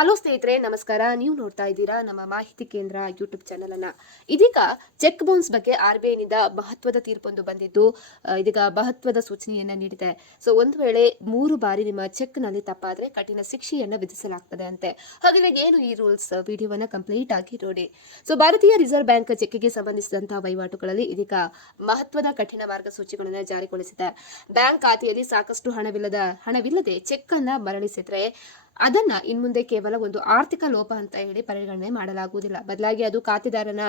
Hello ಸ್ನೇಹಿತರೆ, ನಮಸ್ಕಾರ. ನೀವು ನೋಡ್ತಾ ಇದ್ದೀರಾ ನಮ್ಮ ಮಾಹಿತಿ ಕೇಂದ್ರ ಯೂಟ್ಯೂಬ್ ಚಾನಲ್ ಅನ್ನ. ಇದೀಗ ಚೆಕ್ ಬೌನ್ಸ್ ಬಗ್ಗೆ ಆರ್ ಬಿ ಐನಿಂದ ಮಹತ್ವದ ತೀರ್ಪೊಂದು ಬಂದಿದ್ದು ಇದೀಗ ಮಹತ್ವದ ಸೂಚನೆಯನ್ನ ನೀಡಿದೆ. ಸೊ ಒಂದು ವೇಳೆ ಮೂರು ಬಾರಿ ನಿಮ್ಮ ಚೆಕ್ನಲ್ಲಿ ತಪ್ಪಾದ್ರೆ ಕಠಿಣ ಶಿಕ್ಷೆಯನ್ನ ವಿಧಿಸಲಾಗ್ತದೆ ಅಂತೆ. ಹಾಗಾದ್ರೆ ಏನು ಈ ರೂಲ್ಸ್, ವಿಡಿಯೋವನ್ನ ಕಂಪ್ಲೀಟ್ ಆಗಿ ನೋಡಿ. ಸೊ ಭಾರತೀಯ ರಿಸರ್ವ್ ಬ್ಯಾಂಕ್ ಚೆಕ್ಗೆ ಸಂಬಂಧಿಸಿದಂತಹ ವಹಿವಾಟುಗಳಲ್ಲಿ ಇದೀಗ ಮಹತ್ವದ ಕಠಿಣ ಮಾರ್ಗಸೂಚಿಗಳನ್ನು ಜಾರಿಗೊಳಿಸಿದೆ. ಬ್ಯಾಂಕ್ ಖಾತೆಯಲ್ಲಿ ಸಾಕಷ್ಟು ಹಣವಿಲ್ಲದ, ಹಣವಿಲ್ಲದೆ ಚೆಕ್ ಅನ್ನ ಮರಣಿಸಿದ್ರೆ ಅದನ್ನ ಇನ್ಮುಂದೆ ಕೇವಲ ಒಂದು ಆರ್ಥಿಕ ಲೋಪ ಅಂತ ಹೇಳಿ ಪರಿಗಣನೆ ಮಾಡಲಾಗುವುದಿಲ್ಲ. ಬದಲಾಗಿ ಅದು ಖಾತೆದಾರನ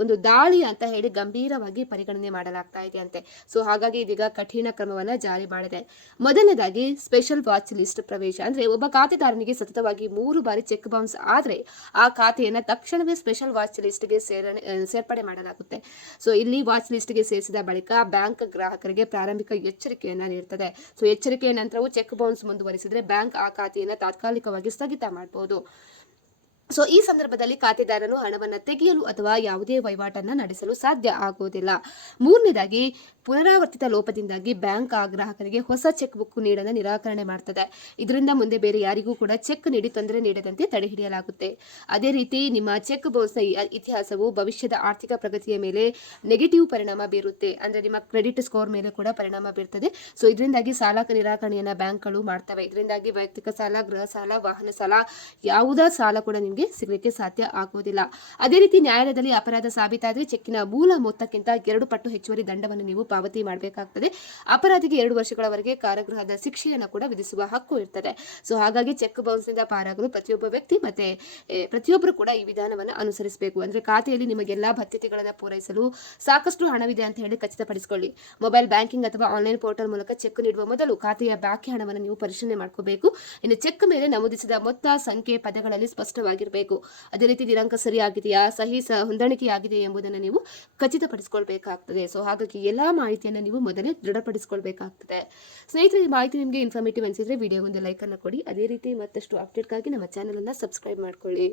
ಒಂದು ದಾಳಿ ಅಂತ ಹೇಳಿ ಗಂಭೀರವಾಗಿ ಪರಿಗಣನೆ ಮಾಡಲಾಗ್ತಾ ಇದೆ ಅಂತೆ. ಸೊ, ಹಾಗಾಗಿ ಇದೀಗ ಕಠಿಣ ಕ್ರಮವನ್ನ ಜಾರಿ ಮಾಡಿದೆ. ಮೊದಲನೇದಾಗಿ ಸ್ಪೆಷಲ್ ವಾಚ್ ಲಿಸ್ಟ್ ಪ್ರವೇಶ. ಅಂದ್ರೆ ಒಬ್ಬ ಖಾತೆದಾರನಿಗೆ ಸತತವಾಗಿ ಮೂರು ಬಾರಿ ಚೆಕ್ ಬೌನ್ಸ್ ಆದ್ರೆ ಆ ಖಾತೆಯನ್ನ ತಕ್ಷಣವೇ ಸ್ಪೆಷಲ್ ವಾಚ್ ಲಿಸ್ಟ್ಗೆ ಸೇರಣೆ ಸೇರ್ಪಡೆ ಮಾಡಲಾಗುತ್ತೆ. ಸೊ, ಇಲ್ಲಿ ವಾಚ್ ಲಿಸ್ಟ್ಗೆ ಸೇರಿಸಿದ ಬಳಿಕ ಬ್ಯಾಂಕ್ ಗ್ರಾಹಕರಿಗೆ ಪ್ರಾರಂಭಿಕ ಎಚ್ಚರಿಕೆಯನ್ನ ನೀಡುತ್ತದೆ ಸೊ, ಎಚ್ಚರಿಕೆಯ ನಂತರವೂ ಚೆಕ್ ಬೌನ್ಸ್ ಮುಂದುವರಿಸಿದ್ರೆ ಬ್ಯಾಂಕ್ ಆ ಖಾತೆಯನ್ನು ತಾತ್ಕಾಲಿಕವಾಗಿ ಸ್ಥಗಿತ ಮಾಡಬಹುದು ಸೊ ಈ ಸಂದರ್ಭದಲ್ಲಿ ಖಾತೆದಾರರು ಹಣವನ್ನು ತೆಗೆಯಲು ಅಥವಾ ಯಾವುದೇ ವಹಿವಾಟನ್ನು ನಡೆಸಲು ಸಾಧ್ಯ ಆಗುವುದಿಲ್ಲ. ಮೂರನೇದಾಗಿ, ಪುನರಾವರ್ತಿತ ಲೋಪದಿಂದಾಗಿ ಬ್ಯಾಂಕ್ ಆ ಗ್ರಾಹಕರಿಗೆ ಹೊಸ ಚೆಕ್ ಬುಕ್ ನೀಡಲು ನಿರಾಕರಣೆ ಮಾಡ್ತದೆ. ಇದರಿಂದ ಮುಂದೆ ಬೇರೆ ಯಾರಿಗೂ ಕೂಡ ಚೆಕ್ ನೀಡಿ ತೊಂದರೆ ನೀಡದಂತೆ ತಡೆಹಿಡಿಯಲಾಗುತ್ತೆ ಅದೇ ರೀತಿ, ನಿಮ್ಮ ಚೆಕ್ ಬೌನ್ಸ್ನ ಇತಿಹಾಸವು ಭವಿಷ್ಯದ ಆರ್ಥಿಕ ಪ್ರಗತಿಯ ಮೇಲೆ ನೆಗೆಟಿವ್ ಪರಿಣಾಮ ಬೀರುತ್ತೆ. ಅಂದ್ರೆ ನಿಮ್ಮ ಕ್ರೆಡಿಟ್ ಸ್ಕೋರ್ ಮೇಲೆ ಕೂಡ ಪರಿಣಾಮ ಬೀರ್ತದೆ. ಸೊ ಇದರಿಂದಾಗಿ ಸಾಲ ನಿರಾಕರಣೆಯನ್ನು ಬ್ಯಾಂಕ್ಗಳು ಮಾಡ್ತವೆ. ಇದರಿಂದಾಗಿ ವೈಯಕ್ತಿಕ ಸಾಲ, ಗೃಹ ಸಾಲ, ವಾಹನ ಸಾಲ, ಯಾವುದೇ ಸಾಲ ಕೂಡ ನಿಮಗೆ ಸಿಗಲಿಕ್ಕೆ ಸಾಧ್ಯ ಆಗುವುದಿಲ್ಲ. ಅದೇ ರೀತಿ ನ್ಯಾಯಾಲಯದಲ್ಲಿ ಅಪರಾಧ ಸಾಬೀತಾದರೆ ಚೆಕ್ಕಿನ ಮೂಲ ಮೊತ್ತಕ್ಕಿಂತ ಎರಡು ಪಟ್ಟು ಹೆಚ್ಚುವರಿ ದಂಡವನ್ನು ನೀವು ಪಾವತಿ ಮಾಡಬೇಕಾಗ್ತದೆ. ಅಪರಾಧಿಗೆ ಎರಡು ವರ್ಷಗಳವರೆಗೆ ಕಾರಾಗೃಹದ ಶಿಕ್ಷೆಯನ್ನು ಕೂಡ ವಿಧಿಸುವ ಹಕ್ಕು ಇರ್ತದೆ. ಸೊ ಹಾಗಾಗಿ ಚೆಕ್ ಬೌನ್ಸ್ನಿಂದ ಪಾರಾಗಲು ಪ್ರತಿಯೊಬ್ಬ ವ್ಯಕ್ತಿ ಮತ್ತೆ ಪ್ರತಿಯೊಬ್ಬರು ಕೂಡ ಈ ವಿಧಾನವನ್ನು ಅನುಸರಿಸಬೇಕು. ಅಂದ್ರೆ ಖಾತೆಯಲ್ಲಿ ನಿಮಗೆಲ್ಲ ಭದ್ರತೆಗಳನ್ನು ಪೂರೈಸಲು ಸಾಕಷ್ಟು ಹಣವಿದೆ ಅಂತ ಹೇಳಿ ಖಚಿತಪಡಿಸಿಕೊಳ್ಳಿ. ಮೊಬೈಲ್ ಬ್ಯಾಂಕಿಂಗ್ ಅಥವಾ ಆನ್ಲೈನ್ ಪೋರ್ಟಲ್ ಮೂಲಕ ಚೆಕ್ ನೀಡುವ ಮೊದಲು ಖಾತೆಯ ಬಾಕಿ ಹಣವನ್ನು ನೀವು ಪರಿಶೀಲನೆ ಮಾಡ್ಕೋಬೇಕು. ಇನ್ನು ಚೆಕ್ ಮೇಲೆ ನಮೂದಿಸಿದ ಮೊತ್ತ, ಸಂಖ್ಯೆ, ಪದಗಳಲ್ಲಿ ಸ್ಪಷ್ಟವಾಗಿರಬೇಕು ಅದೇ ರೀತಿ ದಿನಾಂಕ ಸರಿಯಾಗಿದೆಯಾ, ಸಹಿ ಸ ಹೊಂದಾಣಿಕೆಯಾಗಿದೆ ಎಂಬುದನ್ನು ನೀವು ಖಚಿತಪಡಿಸಿಕೊಳ್ಬೇಕಾಗ್ತದೆ. ಸೊ ಹಾಗಾಗಿ ಎಲ್ಲ ಮಾಹಿತಿಯನ್ನು ನೀವು ಮೊದಲೇ ದೃಢಪಡಿಸಿಕೊಳ್ಬೇಕಾಗ್ತದೆ. ಸ್ನೇಹಿತರೆ, ಈ ಮಾಹಿತಿ ನಿಮಗೆ ಇನ್ಫಾರ್ಮೇಟಿವ್ ಅನಿಸಿದ್ರೆ ವಿಡಿಯೋ ಒಂದು ಲೈಕನ್ನು ಕೊಡಿ. ಅದೇ ರೀತಿ ಮತ್ತಷ್ಟು ಅಪ್ಡೇಟ್ಗಾಗಿ ನಮ್ಮ ಚಾನಲನ್ನು ಸಬ್ಸ್ಕ್ರೈಬ್ ಮಾಡ್ಕೊಳ್ಳಿ.